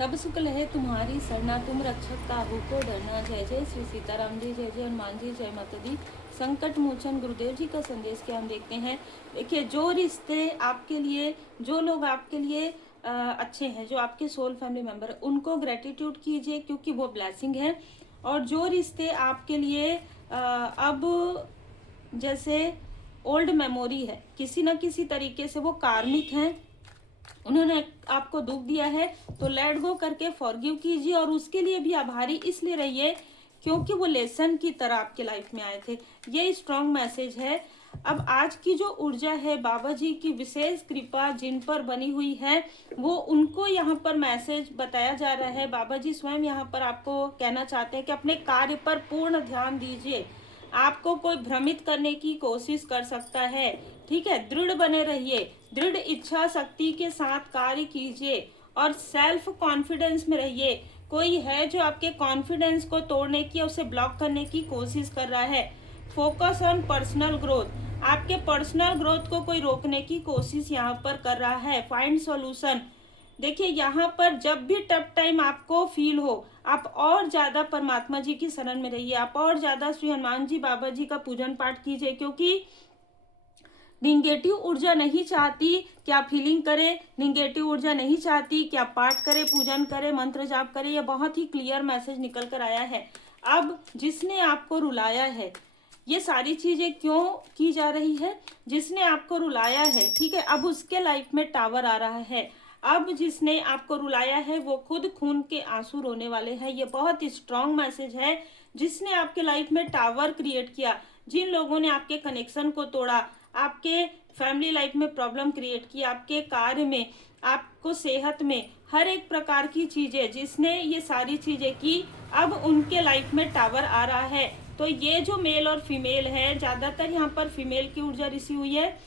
सब सुख लहे तुम्हारी सरना, तुम रक्षक काहू को डरना। जय जय श्री सीताराम जी, जय जय हनुमान जी, जय माता दी। संकट मोचन गुरुदेव जी का संदेश क्या हम देखते हैं। देखिए, जो रिश्ते आपके लिए, जो लोग आपके लिए अच्छे हैं, जो आपके सोल फैमिली मेंबर, उनको ग्रेटिट्यूड कीजिए क्योंकि वो ब्लेसिंग है। और जो रिश्ते आपके लिए अब जैसे ओल्ड मेमोरी है, किसी न किसी तरीके से वो कार्मिक हैं, उन्होंने आपको दुख दिया है, तो लेट गो करके फॉरगिव कीजिए। और उसके लिए भी आभारी इसलिए रहिए क्योंकि वो लेसन की तरह आपके लाइफ में आए थे। ये स्ट्रॉन्ग मैसेज है। अब आज की जो ऊर्जा है, बाबा जी की विशेष कृपा जिन पर बनी हुई है, वो उनको यहाँ पर मैसेज बताया जा रहा है। बाबा जी स्वयं यहाँ पर आपको कहना चाहते हैं कि अपने कार्य पर पूर्ण ध्यान दीजिए। आपको कोई भ्रमित करने की कोशिश कर सकता है, ठीक है। दृढ़ बने रहिए, दृढ़ इच्छा शक्ति के साथ कार्य कीजिए और सेल्फ कॉन्फिडेंस में रहिए। कोई है जो आपके कॉन्फिडेंस को तोड़ने की, उसे ब्लॉक करने की कोशिश कर रहा है। फोकस ऑन पर्सनल ग्रोथ, आपके पर्सनल ग्रोथ को कोई रोकने की कोशिश यहाँ पर कर रहा है। Find solution. देखिए, यहाँ पर जब भी टफ टाइम आपको फील हो, आप और ज्यादा परमात्मा जी की शरण में रहिए, आप और ज्यादा श्री हनुमान जी बाबा जी का पूजन पाठ कीजिए, क्योंकि निगेटिव ऊर्जा नहीं चाहती कि आप फीलिंग करें, निगेटिव ऊर्जा नहीं चाहती कि आप पाठ करें, पूजन करें, मंत्र जाप करें। यह बहुत ही क्लियर मैसेज निकल कर आया है। अब जिसने आपको रुलाया है, ये सारी चीजें क्यों की जा रही है, जिसने आपको रुलाया है, ठीक है, अब उसके लाइफ में टावर आ रहा है। अब जिसने आपको रुलाया है वो खुद खून के आंसू रोने वाले हैं। ये बहुत स्ट्रांग मैसेज है। जिसने आपके लाइफ में टावर क्रिएट किया, जिन लोगों ने आपके कनेक्शन को तोड़ा, आपके फैमिली लाइफ में प्रॉब्लम क्रिएट की, आपके कार्य में, आपको सेहत में, हर एक प्रकार की चीजें, जिसने ये सारी चीजें की, अब उनके लाइफ में टावर आ रहा है। तो ये जो मेल और फीमेल है, ज्यादातर यहाँ पर फीमेल की ऊर्जा रिसी हुई है।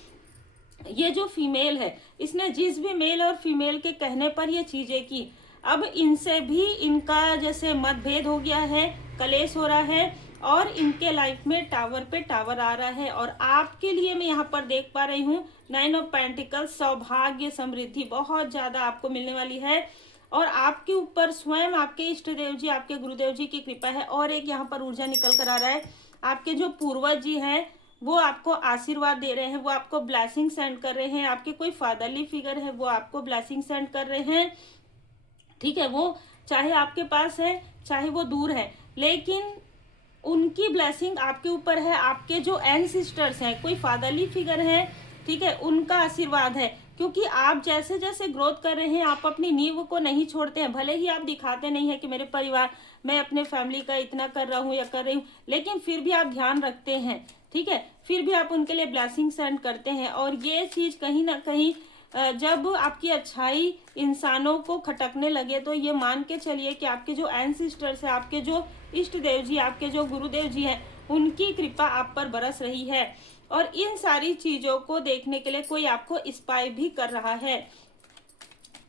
ये जो फीमेल है, इसने जिस भी मेल और फीमेल के कहने पर ये चीजें की, अब इनसे भी इनका जैसे मतभेद हो गया है, कलेश हो रहा है, और इनके लाइफ में टावर पे टावर आ रहा है। और आपके लिए मैं यहाँ पर देख पा रही हूँ 9 ऑफ पेंटिकल्स, सौभाग्य, समृद्धि बहुत ज्यादा आपको मिलने वाली है। और आपके ऊपर स्वयं आपके इष्ट देव जी, आपके गुरुदेव जी की कृपा है। और एक यहाँ पर ऊर्जा निकल कर आ रहा है, आपके जो पूर्वज जी हैं वो आपको आशीर्वाद दे रहे हैं, वो आपको ब्लेसिंग सेंड कर रहे हैं। आपके कोई फादरली फिगर है, वो आपको ब्लेसिंग सेंड कर रहे हैं, ठीक है। वो चाहे आपके पास है, चाहे वो दूर है, लेकिन उनकी ब्लेसिंग आपके ऊपर है। आपके जो एंसेस्टर्स हैं, कोई फादरली फिगर है, ठीक है, उनका आशीर्वाद है। क्योंकि आप जैसे जैसे ग्रोथ कर रहे हैं, आप अपनी नींव को नहीं छोड़ते हैं। भले ही आप दिखाते नहीं है कि मेरे परिवार, मैं अपने फैमिली का इतना कर रहा हूँ या कर रही हूँ, लेकिन फिर भी आप ध्यान रखते हैं, ठीक है। फिर भी आप उनके लिए ब्लेसिंग सेंड करते हैं। और ये चीज कहीं ना कहीं जब आपकी अच्छाई इंसानों को खटकने लगे, तो ये मान के चलिए कि आपके जो एंसेस्टर्स है, आपके जो इष्ट देव जी, आपके जो गुरुदेव जी हैं, उनकी कृपा आप पर बरस रही है। और इन सारी चीजों को देखने के लिए कोई आपको स्पाई भी कर रहा है।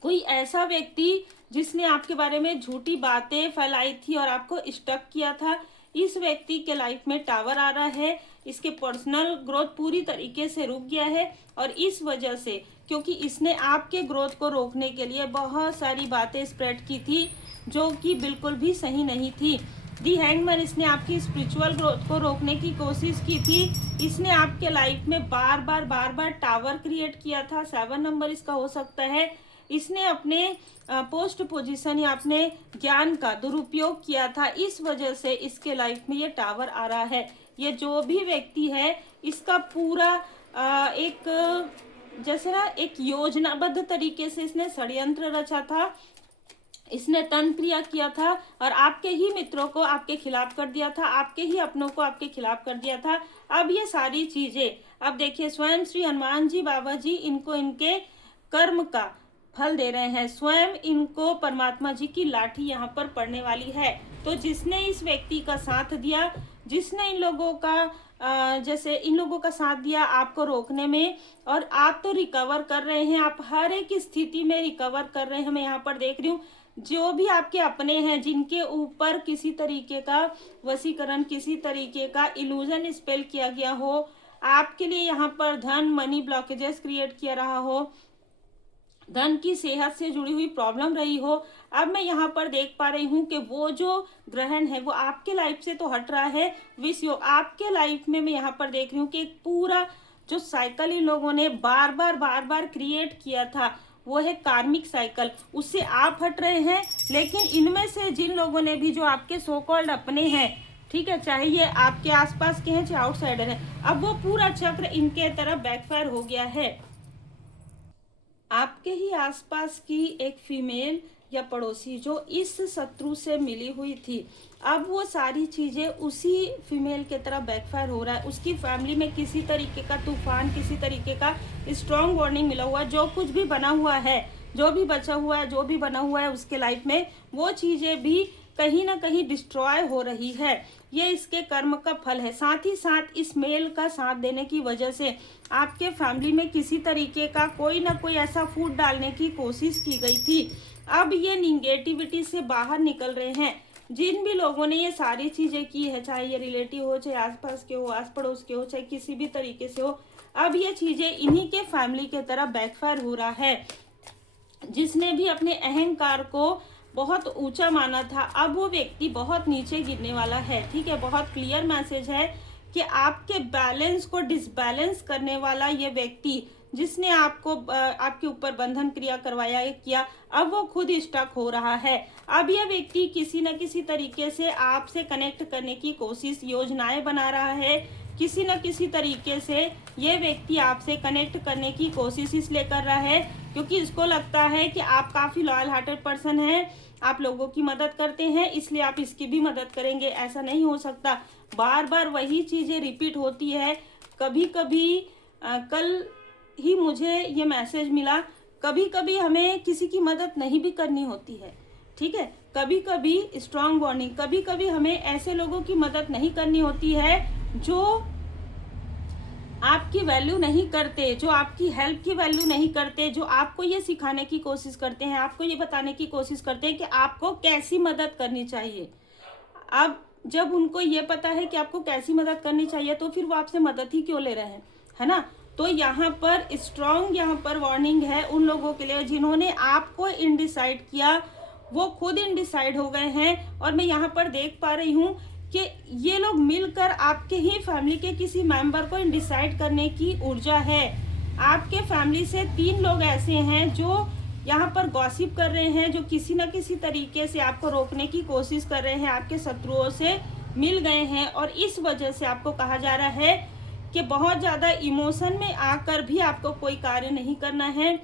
कोई ऐसा व्यक्ति जिसने आपके बारे में झूठी बातें फैलाई थी और आपको स्टक किया था, इस व्यक्ति के लाइफ में टावर आ रहा है। इसके पर्सनल ग्रोथ पूरी तरीके से रुक गया है। और इस वजह से, क्योंकि इसने आपके ग्रोथ को रोकने के लिए बहुत सारी बातें स्प्रेड की थी जो कि बिल्कुल भी सही नहीं थी। दी हैंगमैन, इसने आपकी स्पिरिचुअल ग्रोथ को रोकने की कोशिश की थी। इसने आपके लाइफ में बार बार टावर क्रिएट किया था। 7 नंबर इसका हो सकता है। इसने अपने पोस्ट पोजीशन या अपने ज्ञान का दुरुपयोग किया था, इस वजह से इसके लाइफ में ये टावर आ रहा है। ये जो भी व्यक्ति है, इसका पूरा एक जैसे ना एक योजनाबद्ध तरीके से इसने षड्यंत्र रचा था, इसने तंत्र क्रिया किया था और आपके ही मित्रों को आपके खिलाफ कर दिया था, आपके ही अपनों को आपके खिलाफ कर दिया था। अब ये सारी चीजें, अब देखिए, स्वयं श्री हनुमान जी बाबा जी इनको इनके कर्म का फल दे रहे हैं। स्वयं इनको परमात्मा जी की लाठी यहाँ पर पड़ने वाली है। तो जिसने इस व्यक्ति का साथ दिया, जिसने इन लोगों का जैसे इन लोगों का साथ दिया आपको रोकने में, और आप तो रिकवर कर रहे हैं, आप हर एक स्थिति में रिकवर कर रहे हैं। मैं यहाँ पर देख रही हूँ जो भी आपके अपने हैं, जिनके ऊपर किसी तरीके का वशीकरण, किसी तरीके का इल्यूजन स्पेल किया गया हो, आपके लिए यहाँ पर धन मनी ब्लॉकेजेस क्रिएट किया रहा हो, धन की सेहत से जुड़ी हुई प्रॉब्लम रही हो, अब मैं यहाँ पर देख पा रही हूँ कि वो जो ग्रहण है वो आपके लाइफ से तो हट रहा है। विष योग आपके लाइफ में मैं यहाँ पर देख रही हूँ कि एक पूरा जो साइकिल इन लोगों ने बार बार क्रिएट किया था, वो है कार्मिक साइकिल, उससे आप हट रहे हैं। लेकिन इनमें से जिन लोगों ने भी, जो आपके सो कॉल्ड अपने हैं, ठीक है, चाहे ये आपके आसपास के हैं चाहे आउटसाइडर हैं, अब वो पूरा चक्र इनके तरफ बैकफायर हो गया है। आपके ही आसपास की एक फीमेल या पड़ोसी जो इस शत्रु से मिली हुई थी, अब वो सारी चीज़ें उसी फीमेल के तरफ बैकफायर हो रहा है। उसकी फैमिली में किसी तरीके का तूफान, किसी तरीके का स्ट्रॉन्ग वार्निंग मिला हुआ है। जो कुछ भी बना हुआ है, जो भी बचा हुआ है, जो भी बना हुआ है उसके लाइफ में, वो चीज़ें भी कहीं ना कहीं डिस्ट्रॉय हो रही है। ये इसके कर्म का फल है। साथ ही साथ इस मेल का साथ देने की वजह से आपके फैमिली में किसी तरीके का कोई ना कोई ऐसा फूड डालने की कोशिश की गई थी। अब ये निगेटिविटी से बाहर निकल रहे हैं। जिन भी लोगों ने ये सारी चीज़ें की है, चाहे ये रिलेटिव हो, चाहे आसपास के हो, आस पड़ोस के हो, चाहे किसी भी तरीके से हो, अब ये चीज़ें इन्हीं के फैमिली के तरफ बैकफायर हो रहा है। जिसने भी अपने अहंकार को बहुत ऊंचा माना था, अब वो व्यक्ति बहुत नीचे गिरने वाला है। ठीक है, बहुत क्लियर मैसेज है कि आपके बैलेंस को डिसबैलेंस करने वाला ये व्यक्ति, जिसने आपको आपके ऊपर बंधन क्रिया करवाया किया, अब वो खुद स्टक हो रहा है। अब यह व्यक्ति किसी न किसी तरीके से आपसे कनेक्ट करने की कोशिश, योजनाएं बना रहा है। किसी न किसी तरीके से ये व्यक्ति आपसे कनेक्ट करने की कोशिश इसलिए कर रहा है क्योंकि इसको लगता है कि आप काफ़ी लॉयल हार्टेड पर्सन हैं, आप लोगों की मदद करते हैं, इसलिए आप इसकी भी मदद करेंगे। ऐसा नहीं हो सकता। बार बार वही चीज़ें रिपीट होती है। कभी कभी कल ही मुझे ये मैसेज मिला, कभी कभी हमें किसी की मदद नहीं भी करनी होती है। ठीक है, कभी कभी स्ट्रॉन्ग वार्निंग, कभी कभी हमें ऐसे लोगों की मदद नहीं करनी होती है जो आपकी वैल्यू नहीं करते, जो आपकी हेल्प की वैल्यू नहीं करते, जो आपको ये सिखाने की कोशिश करते हैं, आपको ये बताने की कोशिश करते हैं कि आपको कैसी मदद करनी चाहिए। अब जब उनको ये पता है कि आपको कैसी मदद करनी चाहिए, तो फिर वो आपसे मदद ही क्यों ले रहे हैं, है ना। तो यहाँ पर स्ट्रॉन्ग, यहाँ पर वार्निंग है उन लोगों के लिए जिन्होंने आपको इनडिसाइड किया, वो खुद इनडिसाइड हो गए हैं। और मैं यहाँ पर देख पा रही हूँ कि ये लोग मिलकर आपके ही फैमिली के किसी मेंबर को डिसाइड करने की ऊर्जा है। आपके फैमिली से 3 लोग ऐसे हैं जो यहाँ पर गॉसिप कर रहे हैं, जो किसी न किसी तरीके से आपको रोकने की कोशिश कर रहे हैं, आपके शत्रुओं से मिल गए हैं। और इस वजह से आपको कहा जा रहा है कि बहुत ज़्यादा इमोशन में आकर भी आपको कोई कार्य नहीं करना है।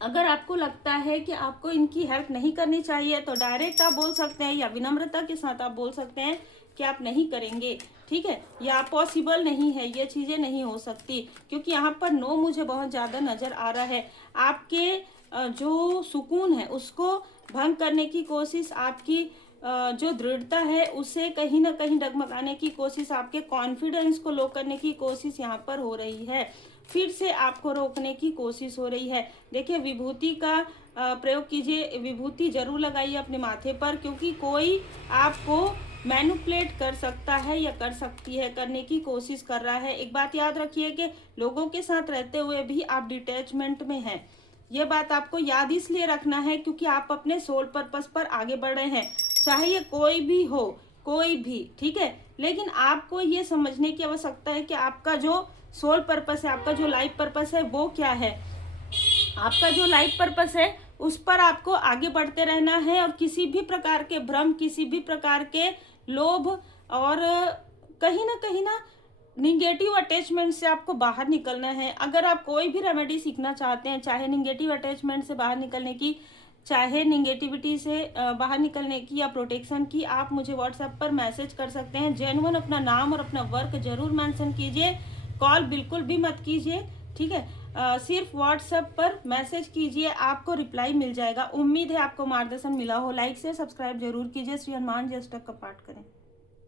अगर आपको लगता है कि आपको इनकी हेल्प नहीं करनी चाहिए तो डायरेक्ट आप बोल सकते हैं, या विनम्रता के साथ आप बोल सकते हैं कि आप नहीं करेंगे। ठीक है, या पॉसिबल नहीं है, ये चीज़ें नहीं हो सकती, क्योंकि यहाँ पर नो मुझे बहुत ज़्यादा नज़र आ रहा है। आपके जो सुकून है उसको भंग करने की कोशिश, आपकी जो दृढ़ता है उसे कहीं ना कहीं डगमगाने की कोशिश, आपके कॉन्फिडेंस को लो करने की कोशिश यहाँ पर हो रही है। फिर से आपको रोकने की कोशिश हो रही है। देखिए, विभूति का प्रयोग कीजिए, विभूति जरूर लगाइए अपने माथे पर, क्योंकि कोई आपको मैनिपुलेट कर सकता है या कर सकती है, करने की कोशिश कर रहा है। एक बात याद रखिए कि लोगों के साथ रहते हुए भी आप डिटैचमेंट में हैं। ये बात आपको याद इसलिए रखना है क्योंकि आप अपने सोल पर्पस पर आगे बढ़ रहे हैं, चाहे ये कोई भी हो, कोई भी। ठीक है, लेकिन आपको ये समझने की आवश्यकता है कि आपका जो सोल पर्पस है, आपका जो लाइफ पर्पस है वो क्या है। आपका जो लाइफ पर्पस है उस पर आपको आगे बढ़ते रहना है, और किसी भी प्रकार के भ्रम, किसी भी प्रकार के लोभ और कहीं ना निगेटिव अटैचमेंट से आपको बाहर निकलना है। अगर आप कोई भी रेमेडी सीखना चाहते हैं, चाहे निगेटिव अटैचमेंट से बाहर निकलने की, चाहे निगेटिविटी से बाहर निकलने की, या प्रोटेक्शन की, आप मुझे व्हाट्सएप पर मैसेज कर सकते हैं। जेन्युइन अपना नाम और अपना वर्क जरूर मेंशन कीजिए, कॉल बिल्कुल भी मत कीजिए। ठीक है, सिर्फ व्हाट्सएप पर मैसेज कीजिए, आपको रिप्लाई मिल जाएगा। उम्मीद है आपको मार्गदर्शन मिला हो। लाइक से सब्सक्राइब जरूर कीजिए। श्री हनुमान जी अष्टक का पाठ करें।